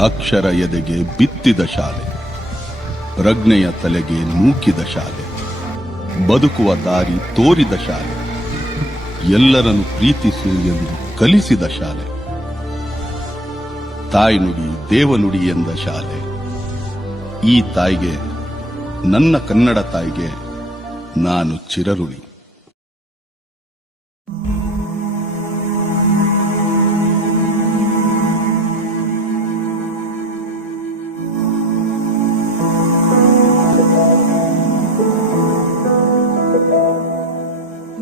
ಅಕ್ಷರ ಎದೆಗೆ ಬಿತ್ತಿದ ಶಾಲೆ, ಪ್ರಜ್ಞೆಯ ತಲೆಗೆ ನೂಕಿದ ಶಾಲೆ, ಬದುಕುವ ದಾರಿ ತೋರಿದ ಶಾಲೆ, ಎಲ್ಲರನ್ನು ಪ್ರೀತಿಸು ಎಂದು ಕಲಿಸಿದ ಶಾಲೆ, ತಾಯ್ನುಡಿ ದೇವನುಡಿ ಎಂದ ಶಾಲೆ. ಈ ತಾಯಿಗೆ, ನನ್ನ ಕನ್ನಡ ತಾಯಿಗೆ ನಾನು ಚಿರಋಣಿ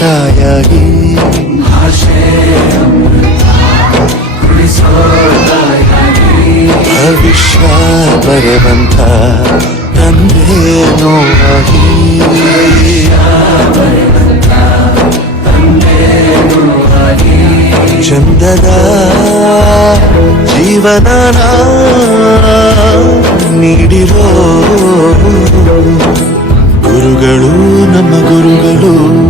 ತಾಯಾಗಿ ಭವಿಷ್ಯ ಬರೆವಂತ ಆಗಿ ಚಂದದ ಜೀವನ ನೀಡಿರೋ ಗುರುಗಳು ನಮ್ಮ ಗುರುಗಳು.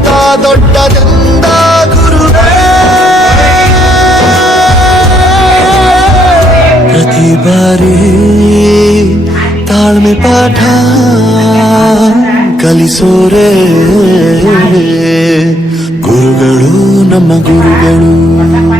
ದೊಡ್ಡದೆಂದ ಗುರುವೇ? ಪ್ರತಿ ಬಾರಿ ತಾಳ್ಮೆ ಪಾಠ ಕಲಿಸೋರೆ? ಗುರುಗಳು ನಮ್ಮ ಗುರುಗಳು.